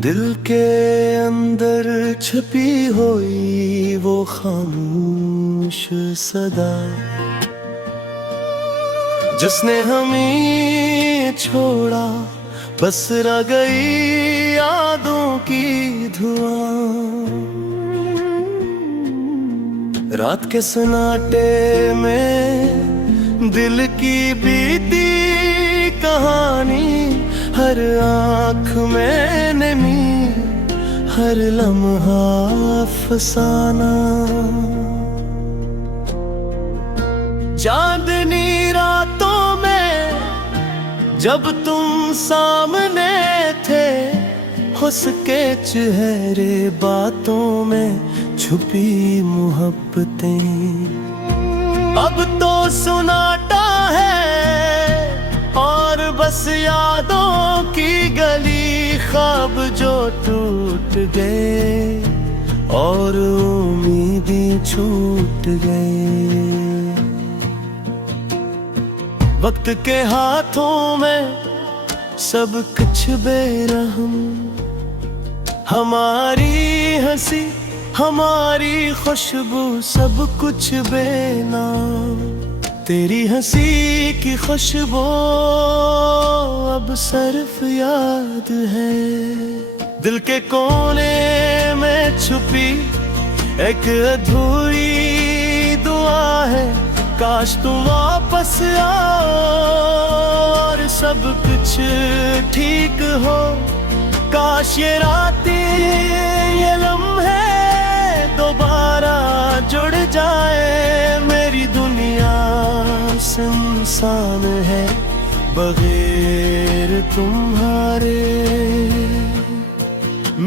दिल के अंदर छुपी हुई वो खामोश सदा, जिसने हमें छोड़ा बस रह गई यादों की धुआं। रात के सन्नाटे में दिल की बीती कहानी, हर आँख में नमी, हर लम्हा फसाना। चांदनी रातों में जब तुम सामने थे, उसके चेहरे बातों में छुपी मोहब्बतें। अब तो सुनाटा है और बस यादों की गली, ख्वाब जो टूट गए और उम्मीदें छूट गए। वक्त के हाथों में सब कुछ बेरहम, हमारी हंसी हमारी खुशबू सब कुछ बेनाम। तेरी हंसी की खुशबू अब सिर्फ याद है, दिल के कोने में छुपी एक अधूरी दुआ है। काश तुम वापस आओ और सब कुछ ठीक हो। काश ये रातें ये लम्हे दोबारा जुड़ जाए। मेरी दुनिया सुनसान है बगैर तुम्हारे।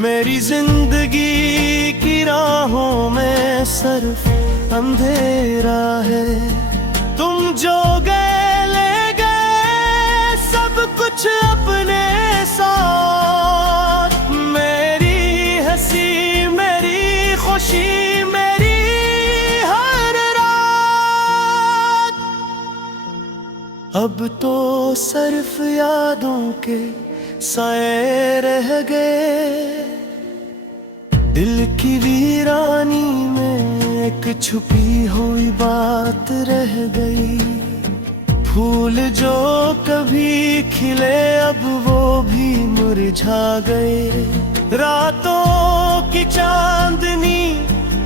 मेरी जिंदगी की राहों में सिर्फ अंधेरा है। तुम जो गए ले गए सब कुछ अपने साथ। मेरी हंसी मेरी खुशी मेरी हर रात, अब तो सिर्फ यादों के साए रह गए। दिल की वीरानी में एक छुपी हुई बात रह गई। फूल जो कभी खिले अब वो भी मुरझा गए। रातों की चांदनी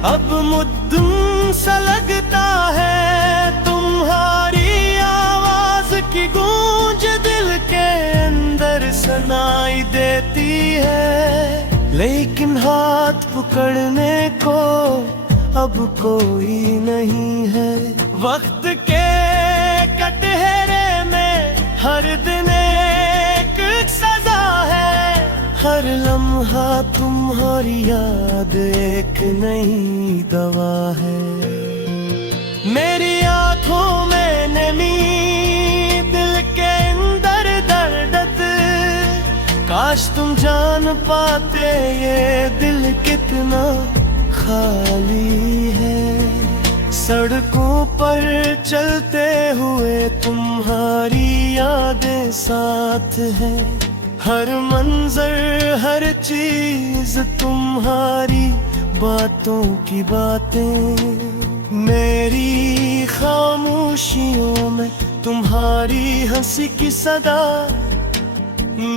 अब मुद्दम सा लगता है। तुम्हारी आवाज की गूंज दिल के अंदर सुनाई देती है। लेकिन हाथ पकड़ने को अब कोई नहीं है। वक्त के कटहरे में हर दिन एक सजा है। हर लम्हा तुम्हारी याद एक नई दवा है। मेरी आंखों में नमी दिल के अंदर दर्द। काश तुम जान पाते ये दिल कितना खाली है। सड़कों पर चलते हुए तुम्हारी यादें साथ है। हर मंजर हर चीज तुम्हारी बातों की बातें। मेरी खामोशियों में तुम्हारी हंसी की सदा।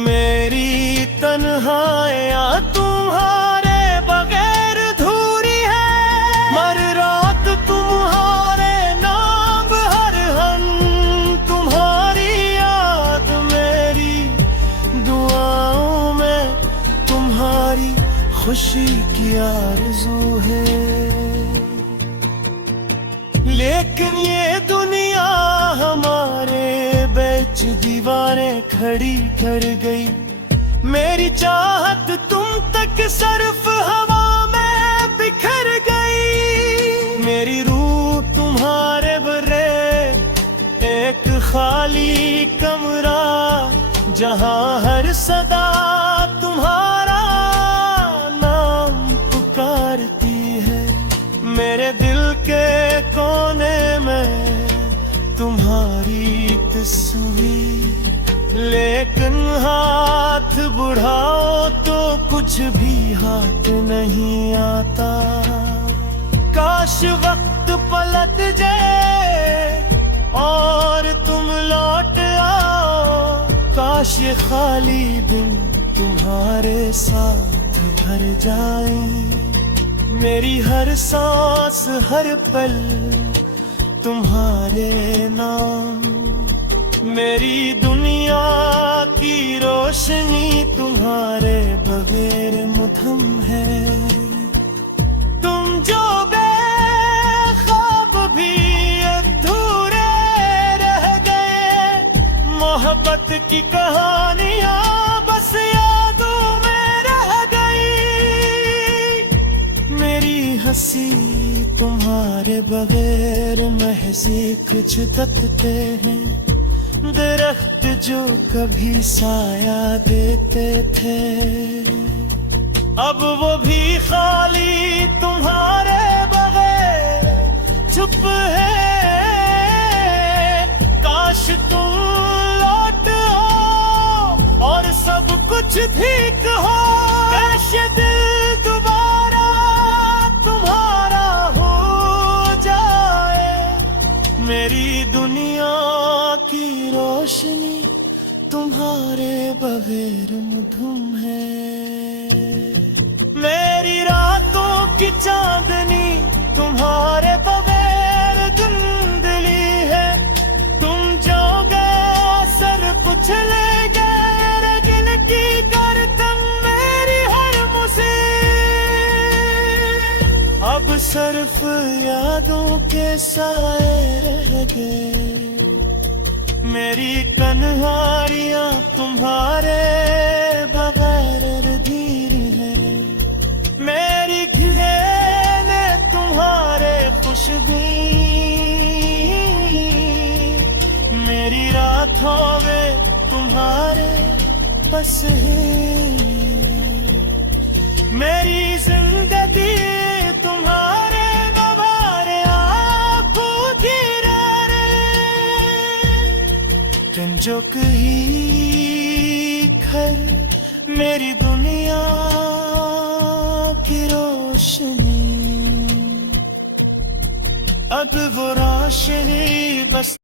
मेरी तन्हाइयाँ तुम्हारे बगैर अधूरी है। मर रात तुम्हारे नाम हर हम तुम्हारी याद। मेरी दुआओं में तुम्हारी खुशी की आरज़ू है। लेकिन ये दुनिया हमारे बीच दीवारें खड़ी कर गई। मेरी चाहत तुम तक सिर्फ हवा में बिखर गई। मेरी रूह तुम्हारे बरे एक खाली कमरा, जहां हर सदा तुम्हारा नाम पुकारती है। मेरे दिल के कोने में तुम्हारी तस्वीर लेकिन हाथ बढ़ाओ तो कुछ भी हाथ नहीं आता। काश वक्त पलट जाए और तुम लौट आओ, काश ये खाली दिन तुम्हारे साथ भर जाए। मेरी हर सांस हर पल तुम्हारे नाम, मेरी दुनिया की रोशनी तुम्हारे बगैर मधुम है। तुम जो बेख्वाब भी अधूरे रह गए, मोहब्बत की कहानियां बस यादों में रह गई। मेरी हंसी तुम्हारे बगैर महज कुछ तकते हैं, दरख्त जो कभी साया देते थे, अब वो भी खाली तुम्हारे बगैर चुप है। काश तुम लौट आओ और सब कुछ ठीक हो, काश दिल दोबारा तुम्हारा हो जाए। मेरी दुनिया की रोशनी तुम्हारे बगैर मधुम है। मेरी रातों की चांदनी तुम्हारे बगैर धुंधली है। तुम जो गए सर कुछ ले गए, दिल की गर्दन मेरी हर मुसीबत। अब सिर्फ यादों के साए रह गए, मेरी कन्हारियां तुम्हारे बगैर अधूरी है। मेरी घिरने तुम्हारे खुशबू, मेरी रातों में तुम्हारे बस है। मेरी जिंदगी तुम्हारे नवारे आंखों की जो कही घर मेरी दुनिया की रोशनी, अब वो रोशनी बस